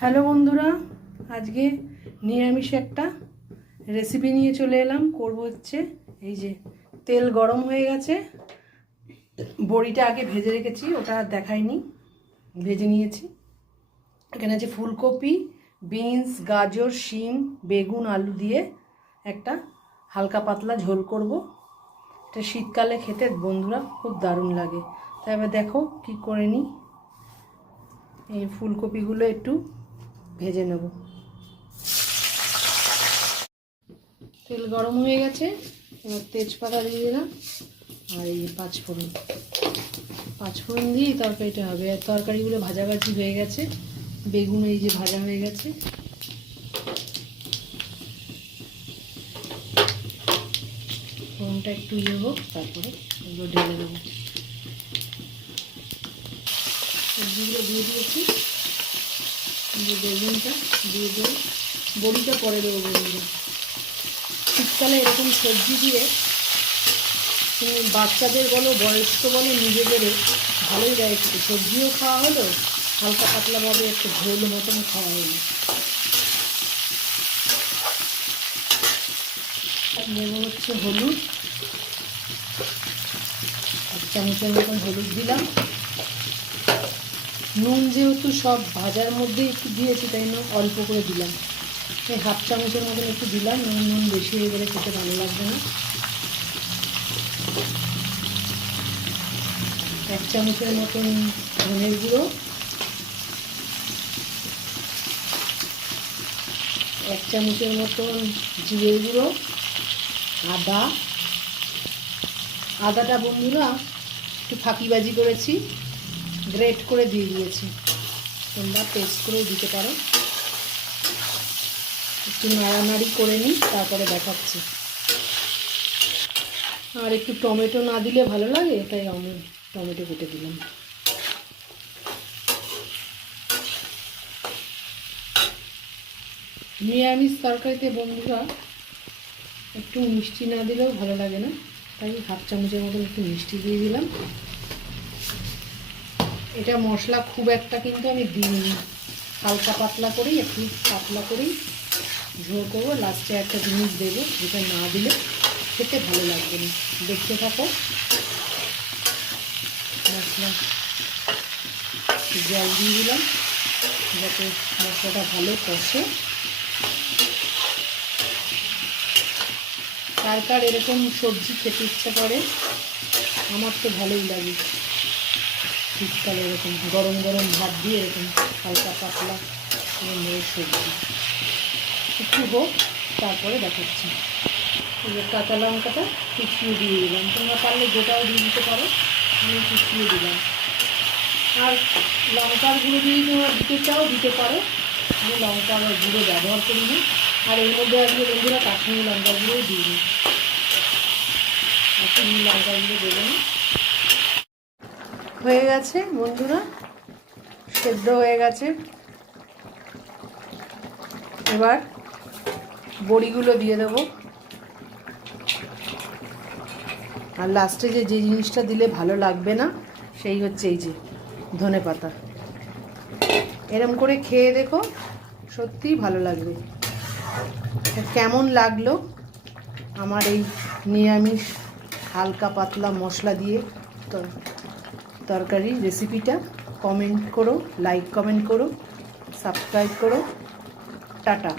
Hello বন্ধুরা, আজকে নিরামিষ একটা রেসিপি নিয়ে চলে এলাম। করব হচ্ছে এই যে তেল গরম হয়ে গেছে, বড়িটা আগে ভেজে রেখেছি, ওটা দেখাইনি, ভেজে নিয়েছি। এখানে আছে ফুলকপি, বিনস, গাজর, শিম, বেগুন, আলু দিয়ে একটা হালকা পাতলা ঝোল করব। এটা শীতকালে খেতে বন্ধুরা খুব দারুণ লাগে। তাই এবার দেখো কি করে নিই। এই ফুলকপিগুলো একটু ভেজে নেব। তেল গরম হয়ে গেছে, এবার তেজপাতা দিয়ে দিলাম আর এই পাঁচফোড়ন দিয়েই তরকারিটা হবে। আর তরকারিগুলো ভাজাভাজি হয়ে গেছে, বেগুন এই যে ভাজা হয়ে গেছে। ফোড়নটা একটু হোক, তারপরে এগুলো ঢেলে দেবো। সবজিগুলো দিয়ে দিয়েছি, বেগুনটা দিয়ে দেবো, বড়িটা পরে দেবো। বড়িগুলো শীতকালে এরকম সবজি দিয়ে বাচ্চাদের বলো, বয়স্ক বলো, নিজেদেরও ভালোই লাগে খেতে। সবজিও খাওয়া হলো, হালকা পাতলাভাবে একটু ঝোল মতন খাওয়া হলো। দেবো হচ্ছে হলুদ, 1 চামচের মতন হলুদ দিলাম। নুন যেহেতু সব ভাজার মধ্যে একটু দিয়েছি, তাই না অল্প করে দিলাম। এই 1/2 চামচের মতন একটু দিলাম। নুন বেশি হয়ে গেলে খেতে ভালো লাগবে না। 1 চামচের মতন ধনের গুঁড়ো, 1 চামচের মতন জিরের গুঁড়ো, আদাটা বন্ধুরা একটু ফাঁকিবাজি করেছি, গ্রেট করে দিয়ে দিয়েছি। তোমরা পেস্ট করেও দিতে পারো। একটু নাড়ানাড়ি করে নিই, তারপরে দেখাচ্ছি। আর একটু টমেটো না দিলে ভালো লাগে, তাই আমি টমেটো কেটে দিলাম। নিরামিষ তরকারিতে বন্ধুরা একটু মিষ্টি না দিলেও ভালো লাগে না, তাই 1/2 চামচের মতন একটু মিষ্টি দিয়ে দিলাম। এটা মশলা খুব একটা কিন্তু আমি দিইনি, হালকা পাতলা করেই, একটু পাতলা করেই ঝোল করবো। লাস্টে একটা জিনিস দেবো, যেটা না দিলে খেতে ভালো লাগবে না। দেখতে থাকো। মশলা জল দিয়ে দিলাম যাতে মশলাটা ভালো কষে। কার কার এরকম সবজি খেতে ইচ্ছা করে? আমার তো ভালোই লাগে। শীতকালে এরকম গরম গরম ভাত দিয়ে এরকম হালকা পাতলা সবজি একটু হোক, তারপরে দেখাচ্ছি। এবার কাঁচা লঙ্কাটা কুচিয়ে দিয়ে দিলাম। তোমরা পারলে গোটাও দিয়ে দিতে পারো, আমি কুচিয়ে দিলাম। আর লঙ্কার গুঁড়ো দিয়ে তোমরা দিতে চাও দিতে পারো, আমি লঙ্কার গুঁড়ো ব্যবহার করি না। আর এর মধ্যে আজকে বন্ধুরা কাশ্মীরি লঙ্কার গুঁড়োই দিই নি, কাশ্মীরি লঙ্কার গুঁড়ো দেবো না। হয়ে গেছে বন্ধুরা, সেদ্ধ হয়ে গেছে। এবার বড়িগুলো দিয়ে দেবো। আর লাস্টে যে জিনিসটা দিলে ভালো লাগবে না, সেই হচ্ছে এই যে ধনেপাতা। এরম করে খেয়ে দেখো, সত্যিই ভালো লাগবে। কেমন লাগলো আমার এই নিরামিষ হালকা পাতলা মশলা দিয়ে তরকারি রেসিপিটা? কমেন্ট করো, লাইক কমেন্ট করো, সাবস্ক্রাইব করো। টাটা।